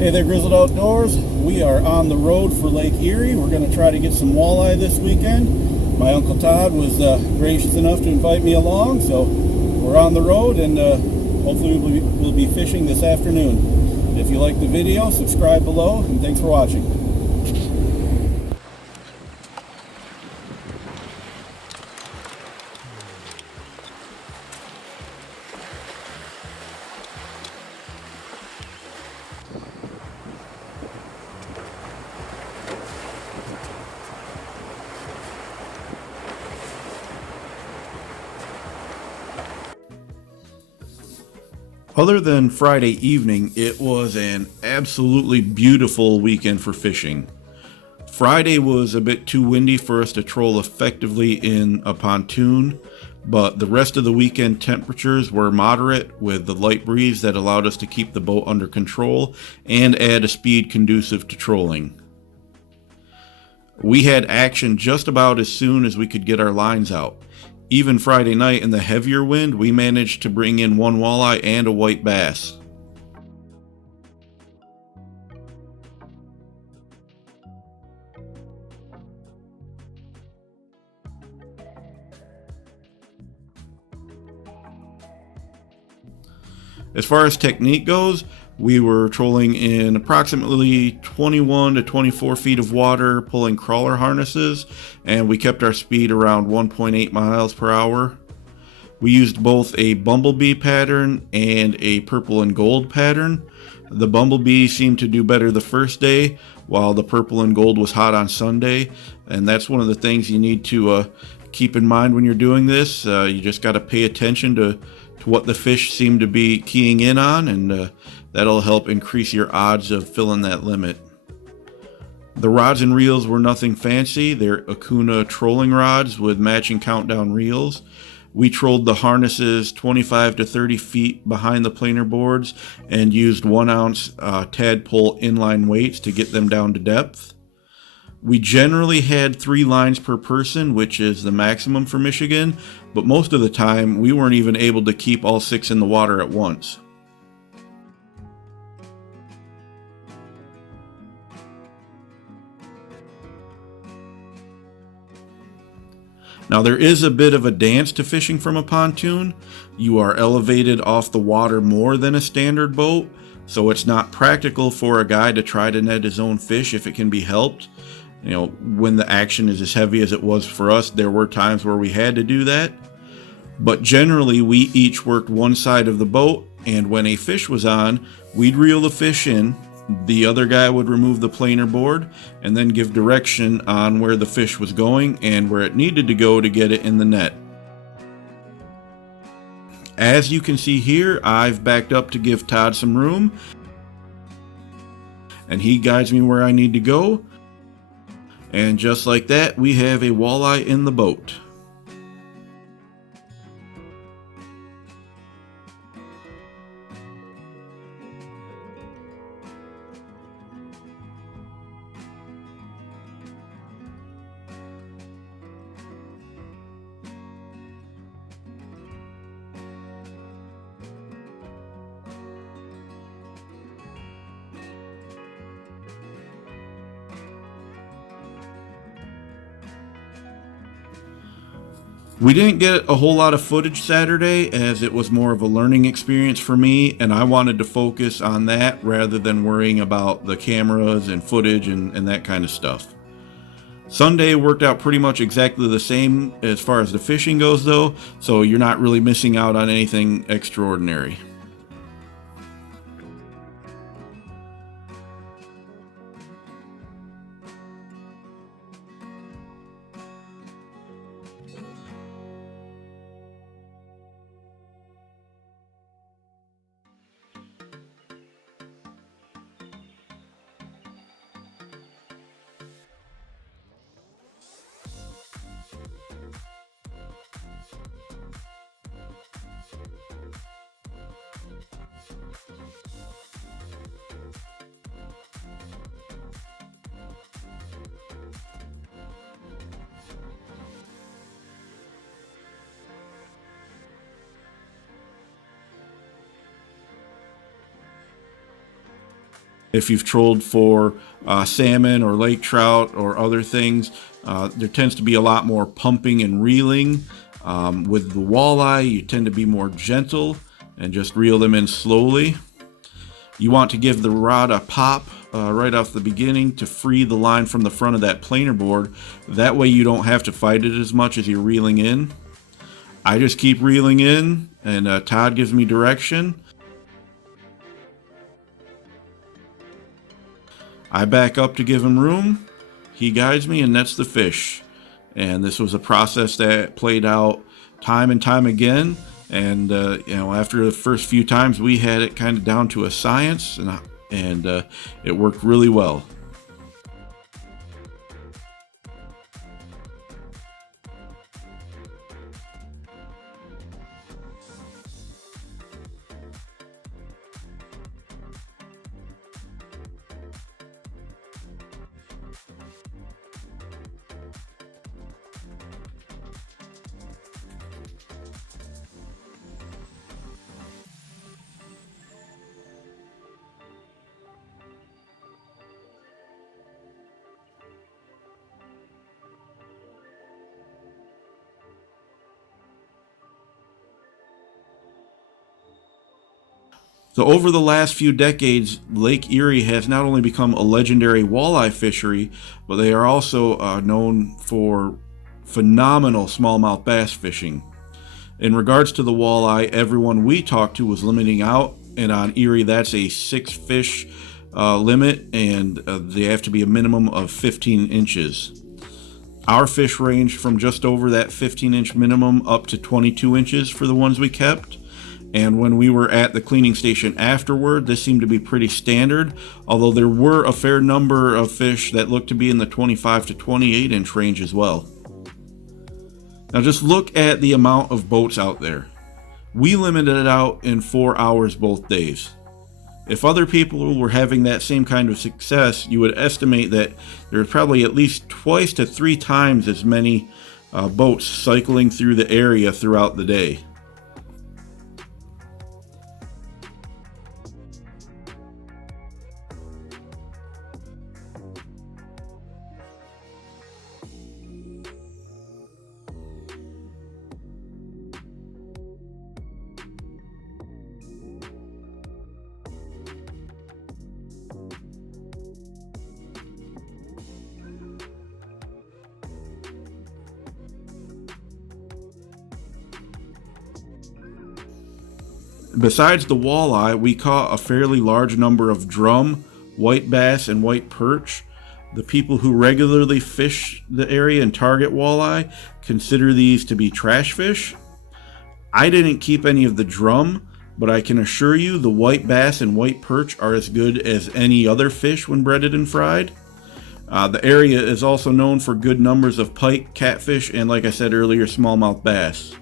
Hey there, Grizld Outdoors. We are on the road for Lake Erie. We're going to try to get some walleye this weekend. My Uncle Todd was gracious enough to invite me along, so we're on the road, and hopefully we'll be fishing this afternoon. If you like the video, subscribe below, and thanks for watching. Other than Friday evening, it was an absolutely beautiful weekend for fishing. Friday was a bit too windy for us to troll effectively in a pontoon, but the rest of the weekend temperatures were moderate with the light breeze that allowed us to keep the boat under control and add a speed conducive to trolling. We had action just about as soon as we could get our lines out. Even Friday night in the heavier wind, we managed to bring in one walleye and a white bass. As far as technique goes, we were trolling in approximately 21 to 24 feet of water, pulling crawler harnesses, and we kept our speed around 1.8 miles per hour. We used both a bumblebee pattern and a purple and gold pattern. The bumblebee seemed to do better the first day, while the purple and gold was hot on Sunday, and that's one of the things you need to keep in mind when you're doing this. You just got to pay attention to what the fish seem to be keying in on, and that'll help increase your odds of filling that limit. The rods and reels were nothing fancy. They're Akuna trolling rods with matching countdown reels. We trolled the harnesses 25 to 30 feet behind the planer boards and used 1 ounce tadpole inline weights to get them down to depth. We generally had 3 lines per person, which is the maximum for Michigan, but most of the time we weren't even able to keep all 6 in the water at once. Now there is a bit of a dance to fishing from a pontoon. You are elevated off the water more than a standard boat, so it's not practical for a guy to try to net his own fish if it can be helped. You know, when the action is as heavy as it was for us, there were times where we had to do that. But generally, we each worked one side of the boat, and when a fish was on, we'd reel the fish in. The other guy would remove the planer board and then give direction on where the fish was going and where it needed to go to get it in the net. As you can see here, I've backed up to give Todd some room, and he guides me where I need to go. And just like that, we have a walleye in the boat. We didn't get a whole lot of footage Saturday, as it was more of a learning experience for me, and I wanted to focus on that rather than worrying about the cameras and footage and that kind of stuff. Sunday worked out pretty much exactly the same as far as the fishing goes though, so you're not really missing out on anything extraordinary. If you've trolled for salmon or lake trout or other things, there tends to be a lot more pumping and reeling. With the walleye, you tend to be more gentle and just reel them in slowly. You want to give the rod a pop right off the beginning to free the line from the front of that planer board. That way you don't have to fight it as much as you're reeling in. I just keep reeling in, and Todd gives me direction. I back up to give him room. He guides me and nets the fish. And this was a process that played out time and time again. And after the first few times, we had it kind of down to a science, and it worked really well. So over the last few decades, Lake Erie has not only become a legendary walleye fishery, but they are also known for phenomenal smallmouth bass fishing. In regards to the walleye, everyone we talked to was limiting out, and on Erie that's a 6 fish limit, and they have to be a minimum of 15 inches. Our fish ranged from just over that 15-inch minimum up to 22 inches for the ones we kept. And when we were at the cleaning station afterward, this seemed to be pretty standard, although there were a fair number of fish that looked to be in the 25 to 28 inch range as well. Now just look at the amount of boats out there. We limited it out in 4 hours both days. If other people were having that same kind of success, you would estimate that there's probably at least twice to 3 times as many boats cycling through the area throughout the day. Besides the walleye, we caught a fairly large number of drum, white bass, and white perch. The people who regularly fish the area and target walleye consider these to be trash fish. I didn't keep any of the drum, but I can assure you the white bass and white perch are as good as any other fish when breaded and fried. The area is also known for good numbers of pike, catfish, and like I said earlier, smallmouth bass.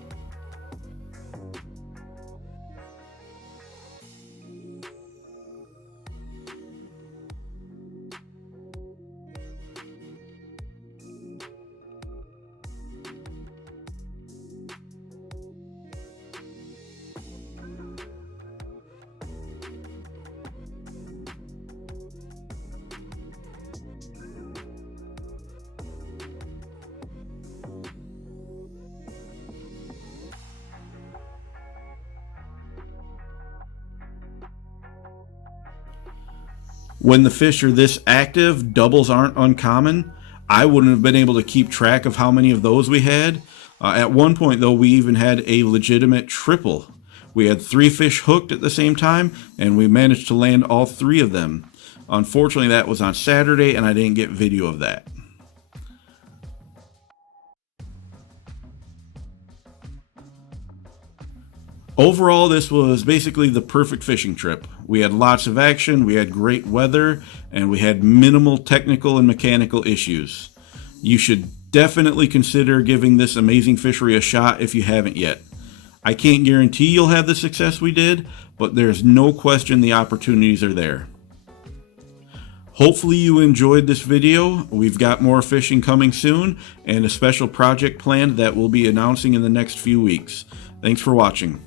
When the fish are this active, doubles aren't uncommon. I wouldn't have been able to keep track of how many of those we had. At one point, though, we even had a legitimate triple. We had 3 fish hooked at the same time, and we managed to land all 3 of them. Unfortunately, that was on Saturday, and I didn't get video of that. Overall, this was basically the perfect fishing trip. We had lots of action, we had great weather, and we had minimal technical and mechanical issues. You should definitely consider giving this amazing fishery a shot if you haven't yet. I can't guarantee you'll have the success we did, but there's no question the opportunities are there. Hopefully you enjoyed this video. We've got more fishing coming soon and a special project planned that we'll be announcing in the next few weeks. Thanks for watching.